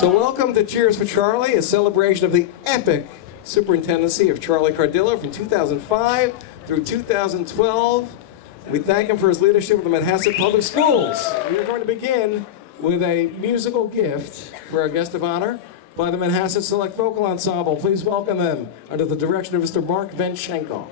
So welcome to Cheers for Charlie, a celebration of the epic superintendency of Charlie Cardillo from 2005 through 2012. We thank him for his leadership of the Manhasset Public Schools. We are going to begin with a musical gift for our guest of honor by the Manhasset Select Vocal Ensemble. Please welcome them under the direction of Mr. Mark Venshenkoff.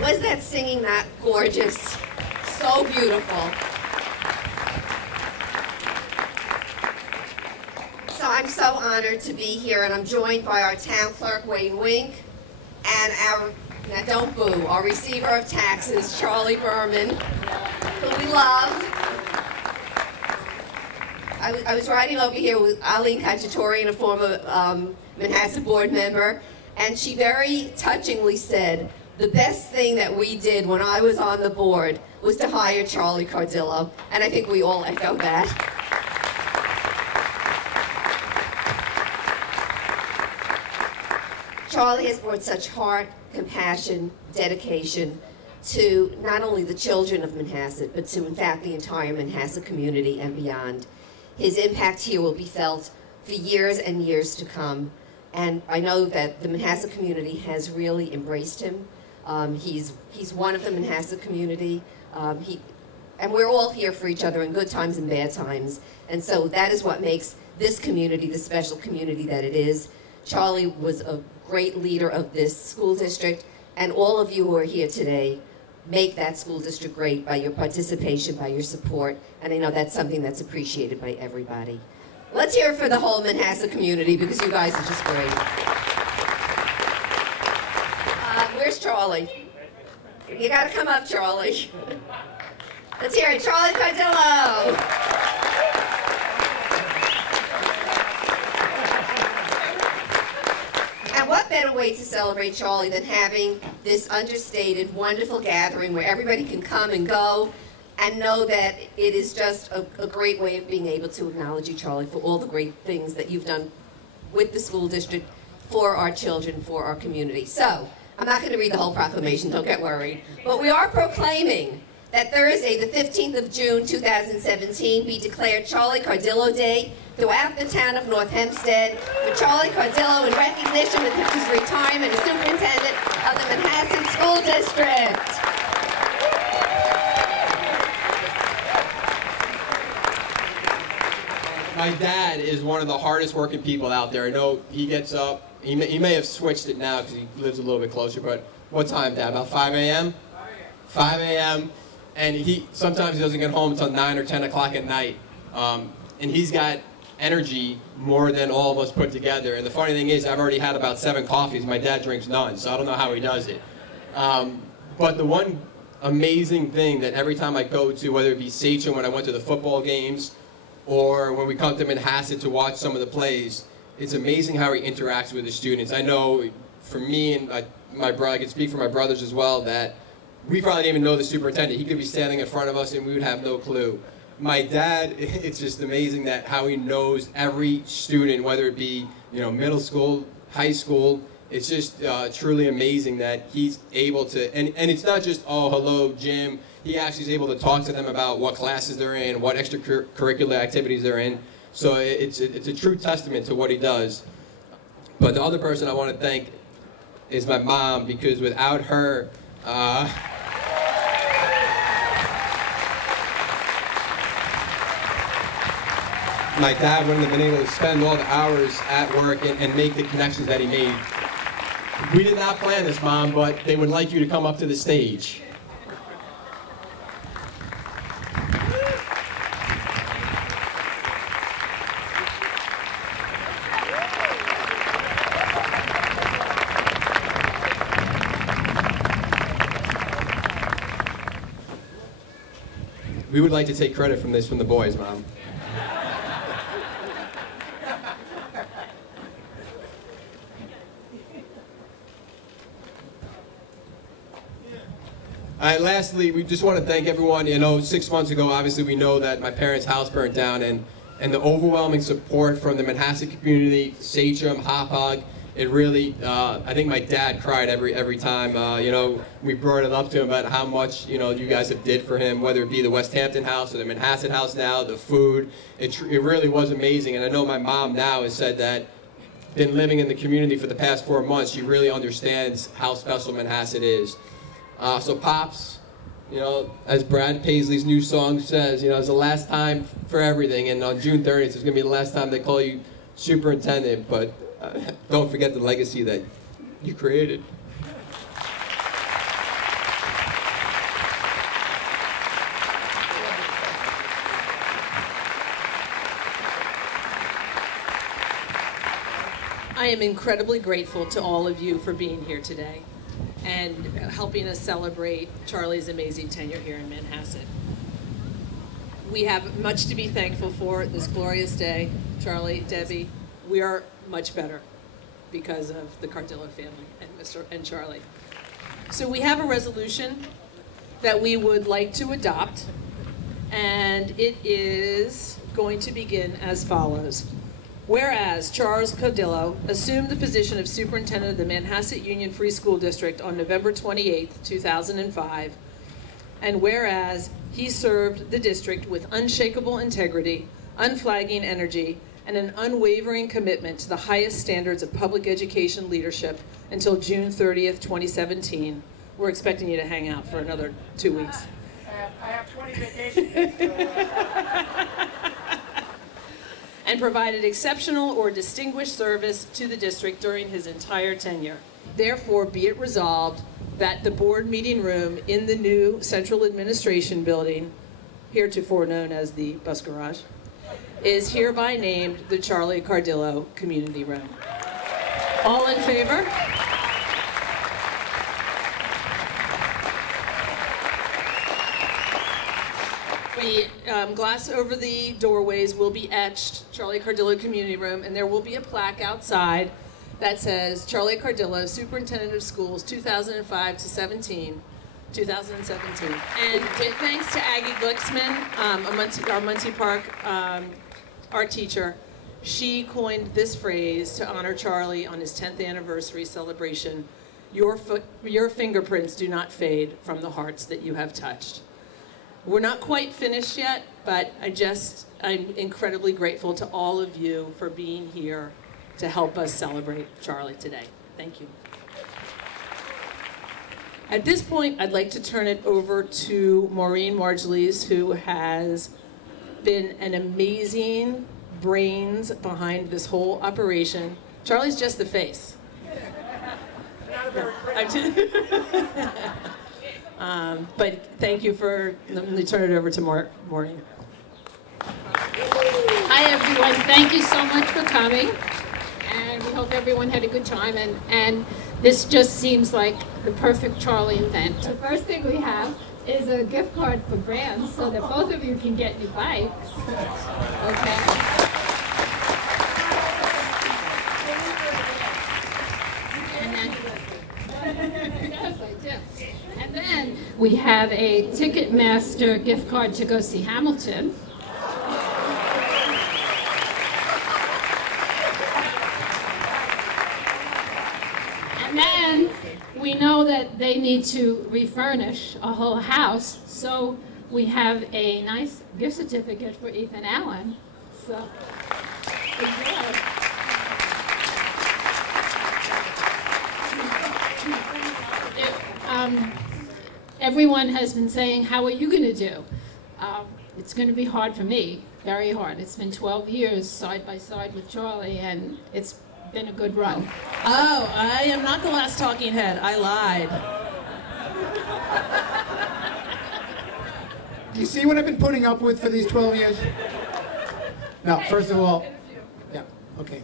Was that singing not gorgeous? So beautiful. So I'm so honored to be here, and I'm joined by our town clerk, Wayne Wink, and our, now don't boo, our receiver of taxes, Charlie Berman, who we love. I was riding over here with Eileen Cacciatorian, a former Manhasset board member, and she very touchingly said, the best thing that we did when I was on the board was to hire Charlie Cardillo, and I think we all echo that. Charlie has brought such heart, compassion, dedication to not only the children of Manhasset, but to, in fact, the entire Manhasset community and beyond. His impact here will be felt for years and years to come, and I know that the Manhasset community has really embraced him. He's one of the Manhasset community, and we're all here for each other in good times and bad times, and so that is what makes this community the special community that it is. Charlie was a great leader of this school district, and all of you who are here today make that school district great by your participation, by your support, and I know that's something that's appreciated by everybody. Let's hear it for the whole Manhasset community, because you guys are just great. Where's Charlie? You gotta come up, Charlie. Let's hear it, Charlie Cardillo. And what better way to celebrate Charlie than having this understated, wonderful gathering where everybody can come and go and know that it is just a great way of being able to acknowledge you, Charlie, for all the great things that you've done with the school district, for our children, for our community. So, I'm not going to read the whole proclamation, don't get worried. But we are proclaiming that Thursday, the 15th of June, 2017, be declared Charlie Cardillo Day throughout the town of North Hempstead for Charlie Cardillo in recognition of his retirement as Superintendent of the Manhasset School District. My dad is one of the hardest working people out there. I know he gets up. He may have switched it now because he lives a little bit closer, but what time, Dad? About 5 a.m.? 5 a.m. And sometimes he doesn't get home until 9 or 10 o'clock at night. And he's got energy more than all of us put together. And the funny thing is, I've already had about 7 coffees. My dad drinks none, so I don't know how he does it. But the one amazing thing that every time I go to, whether it be Sachem when I went to the football games, or when we come to Manhasset to watch some of the plays, it's amazing how he interacts with the students. I know for me and my brother, I can speak for my brothers as well, that we probably didn't even know the superintendent. He could be standing in front of us and we would have no clue. My dad, it's just amazing that how he knows every student, whether it be middle school, high school. It's just truly amazing that he's able to, and it's not just, oh, hello, Jim. He actually is able to talk to them about what classes they're in, what extracurricular activities they're in. So it's a true testament to what he does. But the other person I want to thank is my mom, because without her, my dad wouldn't have been able to spend all the hours at work and make the connections that he made. We did not plan this, Mom, but they would like you to come up to the stage. We would like to take credit from this from the boys, Mom. All right, lastly, we just want to thank everyone. 6 months ago, obviously, we know that my parents' house burnt down, and the overwhelming support from the Manhasset community, Sachem, Hauppauge, it really, I think my dad cried every time, we brought it up to him about how much, you guys have did for him, whether it be the West Hampton house or the Manhasset house now, the food. It really was amazing. And I know my mom now has said that, been living in the community for the past 4 months, she really understands how special Manhasset is. So Pops, as Brad Paisley's new song says, it's the last time for everything. And on June 30th, it's going to be the last time they call you Superintendent. But don't forget the legacy that you created. I am incredibly grateful to all of you for being here today and helping us celebrate Charlie's amazing tenure here in Manhasset. We have much to be thankful for this glorious day. Charlie, Debbie, we are much better because of the Cardillo family and Charlie. So we have a resolution that we would like to adopt, and it is going to begin as follows. Whereas Charles Cardillo assumed the position of Superintendent of the Manhasset Union Free School District on November 28, 2005, and whereas he served the district with unshakable integrity, unflagging energy, and an unwavering commitment to the highest standards of public education leadership until June 30th, 2017. We're expecting you to hang out for another 2 weeks. I have 20 vacation days. And provided exceptional or distinguished service to the district during his entire tenure. Therefore, be it resolved that the board meeting room in the new Central Administration Building, heretofore known as the Bus Garage, is hereby named the Charlie Cardillo Community Room. All in favor? Glass over the doorways will be etched, Charlie Cardillo Community Room, and there will be a plaque outside that says Charlie Cardillo, Superintendent of Schools, 2005 to 2017. And thanks to Aggie Glicksman, our Muncie Park art teacher. She coined this phrase to honor Charlie on his 10th anniversary celebration. Your fingerprints do not fade from the hearts that you have touched. We're not quite finished yet, but I'm incredibly grateful to all of you for being here to help us celebrate Charlie today. Thank you. At this point, I'd like to turn it over to Maureen Margulies, who has been an amazing brains behind this whole operation. Charlie's just the face. But thank you for, let me turn it over to Maureen. Hi everyone, thank you so much for coming. And we hope everyone had a good time, and this just seems like the perfect Charlie event. The first thing we have is a gift card for brands so that both of you can get new bikes. Okay. Yes, I do. And then we have a Ticketmaster gift card to go see Hamilton. And then we know that they need to refurnish a whole house, so we have a nice gift certificate for Ethan Allen. So, enjoy. Everyone has been saying, how are you going to do? It's going to be hard for me, very hard. It's been 12 years side by side with Charlie, and it's been a good run. Oh, I am not the last talking head. I lied. Do you see what I've been putting up with for these 12 years? Now, first of all, yeah, okay.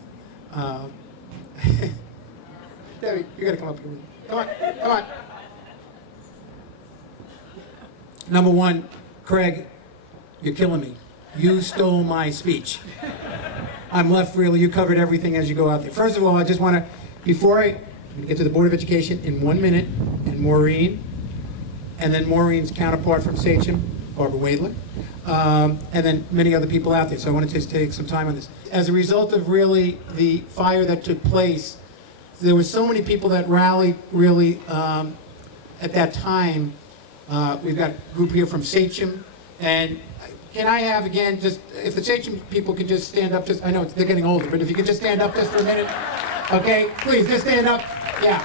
Debbie, you gotta come up here. Come on, come on. Number one, Craig, you're killing me. You stole my speech. I'm left really, you covered everything as you go out there. First of all, I just want to, before I'm going to get to the Board of Education in 1 minute, and Maureen, and then Maureen's counterpart from Sachem, Barbara Wadler, and then many other people out there. So I wanted to just take some time on this. As a result of really the fire that took place, there were so many people that rallied really at that time. We've got a group here from Sachem, and can I have again, just if the Sachem people could just stand up, just I know they're getting older, but if you could just stand up just for a minute, okay? Please, just stand up. Yeah.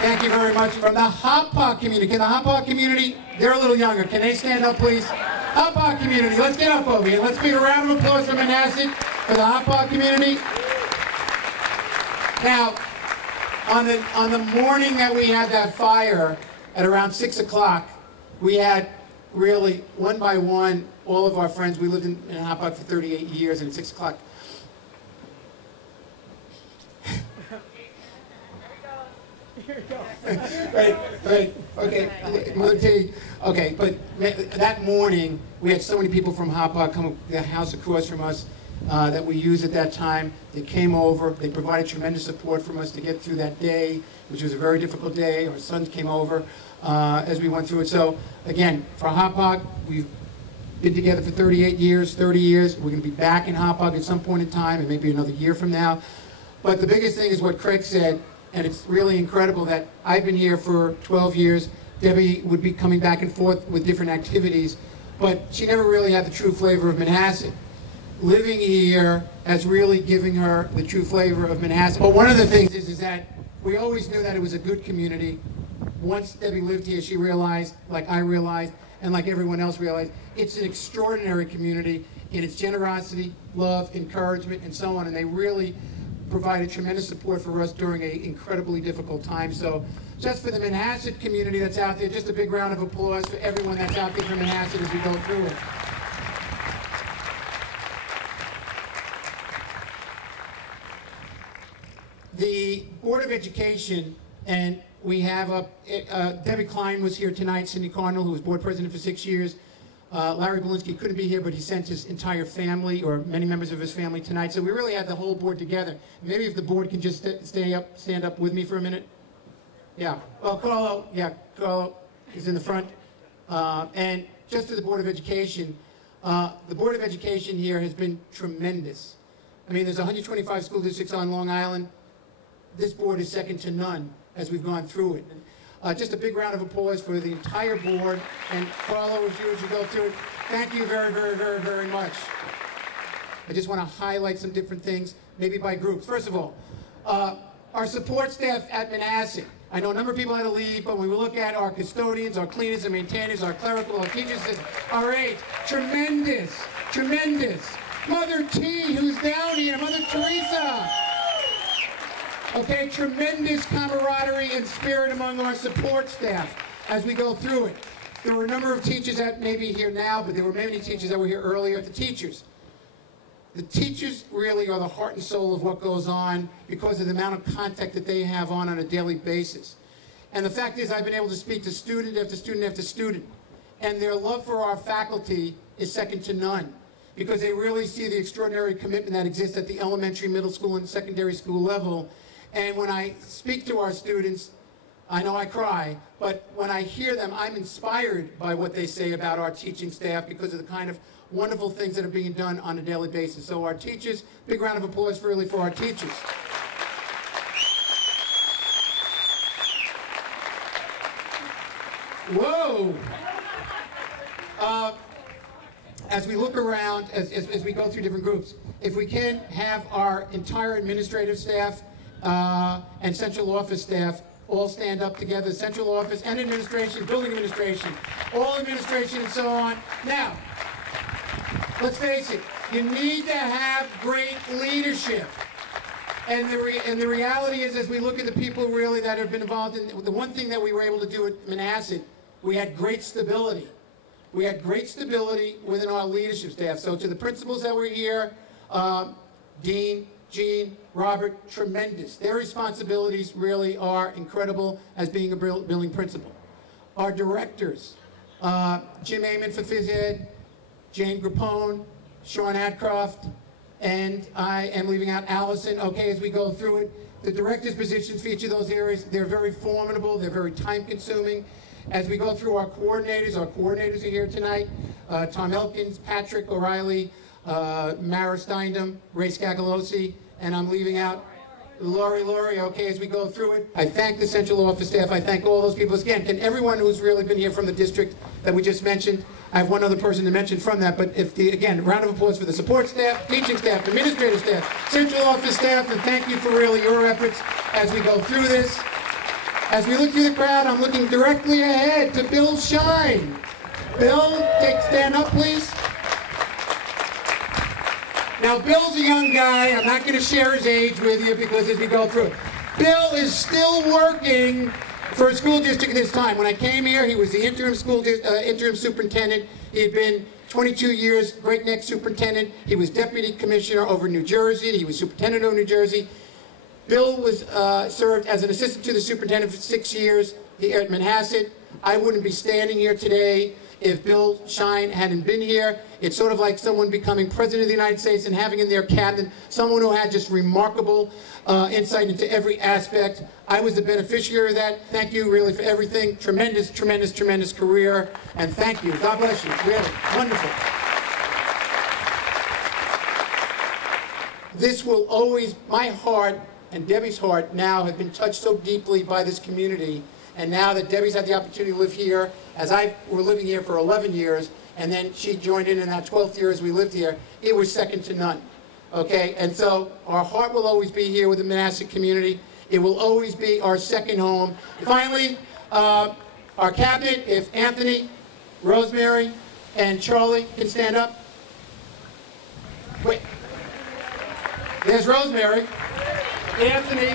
Thank you very much. From the Hop Park community, can the Hop Park community, they're a little younger, can they stand up, please? Hop Park community, let's get up over here. Let's give a round of applause for Manhasset, for the Hop Park community. Now, on the morning that we had that fire, at around 6 o'clock, we had really, one by one, all of our friends. We lived in Hop Park for 38 years, and at 6 o'clock. Right, okay. Okay, but that morning, we had so many people from Hop Park come to the house across from us that we used at that time. They came over, they provided tremendous support from us to get through that day, which was a very difficult day. Our sons came over as we went through it. So again, for Hop Park, we've been together for 38 years, 30 years. We're going to be back in Hop Park at some point in time, and maybe another year from now. But the biggest thing is what Craig said, and it's really incredible that I've been here for 12 years. Debbie would be coming back and forth with different activities, but she never really had the true flavor of Manhasset. Living here has really given her the true flavor of Manhasset. But one of the things is that we always knew that it was a good community. Once Debbie lived here, she realized, like I realized, and like everyone else realized, it's an extraordinary community in its generosity, love, encouragement, and so on. And they really provided tremendous support for us during an incredibly difficult time. So just for the Manhasset community that's out there, just a big round of applause for everyone that's out there from Manhasset as we go through it. The Board of Education, and we have Debbie Klein was here tonight, Cindy Cardinal, who was board president for 6 years. Larry Belinsky couldn't be here, but he sent his entire family, or many members of his family tonight. So we really had the whole board together. Maybe if the board can just stand up with me for a minute. Yeah. Well, Carlo is in the front. And just to the Board of Education, the Board of Education here has been tremendous. I mean, there's 125 school districts on Long Island. This board is second to none as we've gone through it. Just a big round of applause for the entire board. And Carlo, as you go through it, thank you very, very, very, very much. I just want to highlight some different things, maybe by groups. First of all, our support staff at Manhasset. I know a number of people had to leave, but when we look at our custodians, our cleaners and maintainers, our clerical, our teachers, our aides, tremendous, tremendous. Mother T, who's down here, Mother Teresa. Okay, tremendous camaraderie and spirit among our support staff as we go through it. There were a number of teachers that may be here now, but there were many teachers that were here earlier. The teachers really are the heart and soul of what goes on because of the amount of contact that they have on a daily basis. And the fact is, I've been able to speak to student after student after student, and their love for our faculty is second to none because they really see the extraordinary commitment that exists at the elementary, middle school, and secondary school level. And when I speak to our students, I know I cry, but when I hear them, I'm inspired by what they say about our teaching staff because of the kind of wonderful things that are being done on a daily basis. So our teachers, big round of applause really for our teachers. Whoa! As we look around, as we go through different groups, if we can have our entire administrative staff and central office staff all stand up together, central office and administration, building administration, all administration and so on. Now, let's face it, you need to have great leadership. And the reality is, as we look at the people really that have been involved in, the one thing that we were able to do at Manhasset, we had great stability. We had great stability within our leadership staff. So to the principals that were here, Dean, Jean, Robert, tremendous. Their responsibilities really are incredible as being a building principal. Our directors, Jim Amon for phys ed, Jane Grappone, Sean Adcroft, and I am leaving out Allison. Okay, as we go through it, the director's positions for each of those areas, they're very formidable, they're very time consuming. As we go through our coordinators are here tonight. Tom Elkins, Patrick O'Reilly, Mara Steindam, Ray Scagalosi, and I'm leaving out Lori, okay, as we go through it. I thank the central office staff. I thank all those people. Again, and everyone who's really been here from the district that we just mentioned. I have one other person to mention from that, but again, round of applause for the support staff, teaching staff, administrative staff, central office staff, and thank you for really your efforts as we go through this. As we look through the crowd, I'm looking directly ahead to Bill Shine. Bill, stand up, please. Now, Bill's a young guy. I'm not going to share his age with you because as we go through it. Bill is still working for a school district at this time. When I came here, he was the interim superintendent. He had been 22 years breakneck superintendent. He was deputy commissioner over New Jersey. He was superintendent of New Jersey. Bill was served as an assistant to the superintendent for 6 years here at Manhasset. I wouldn't be standing here today if Bill Shine hadn't been here. It's sort of like someone becoming president of the United States and having in their cabinet someone who had just remarkable insight into every aspect. I was the beneficiary of that. Thank you really for everything. Tremendous, tremendous, tremendous career. And thank you. God bless you. Really. Wonderful. This will always, my heart and Debbie's heart now have been touched so deeply by this community. And now that Debbie's had the opportunity to live here, as we're living here for 11 years, and then she joined in that 12th year as we lived here, it was second to none. Okay, and so our heart will always be here with the Manhasset community. It will always be our second home. Finally, our cabinet, if Anthony, Rosemary, and Charlie can stand up. Wait, there's Rosemary. Anthony.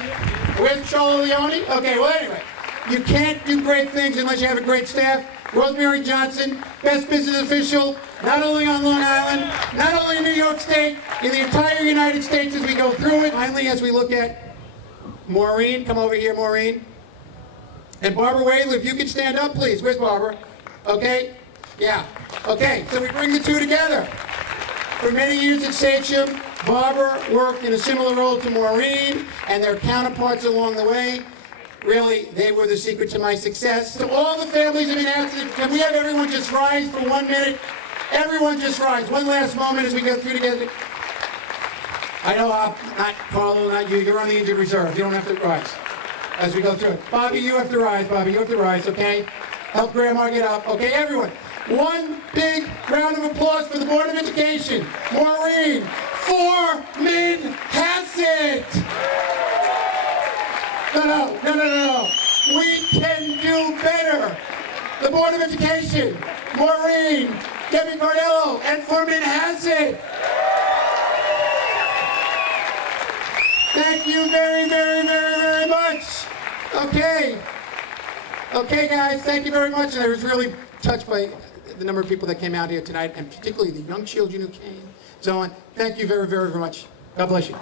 Where's Charlie Leone? Okay, well anyway. You can't do great things unless you have a great staff. Rosemary Johnson, best business official, not only on Long Island, not only in New York State, in the entire United States as we go through it. Finally, as we look at Maureen, come over here, Maureen. And Barbara Wade, if you could stand up, please. Where's Barbara? Okay? Yeah. Okay, so we bring the two together. For many years at Sachem, Barbara worked in a similar role to Maureen and their counterparts along the way. Really, they were the secret to my success. To all the families in Manhasset, can we have everyone just rise for 1 minute? Everyone just rise. One last moment as we go through together. I know, not Carlo, not you. You're on the injured reserve. You don't have to rise as we go through it. Bobby, you have to rise. Bobby, you have to rise, okay? Help Grandma get up. Okay, everyone. One big round of applause for the Board of Education. Maureen, for Manhasset. No. We can do better. The Board of Education, Maureen, Debbie Cardillo, and for Manhasset. Thank you very, very, very, very much. Okay. Okay, guys, thank you very much. And I was really touched by the number of people that came out here tonight, and particularly the young children who came. So on. Thank you very, very, very much. God bless you.